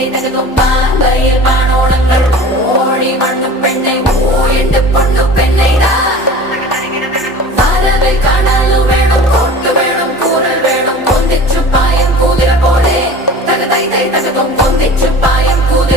தை தகதும் பாம்பையில் பானோளங்கள் ஓடி மண்ணு பெண்ணை ஓயண்டு பொண்ணு பெண்ணை வரவை காணலும் வேணும் கோட்டு வேணும் கூறல் வேணும் கொந்திச்சு பாயம் கூதிர போலே தகதை தை தகதும் கொந்திச்சு பாயம் கூதிர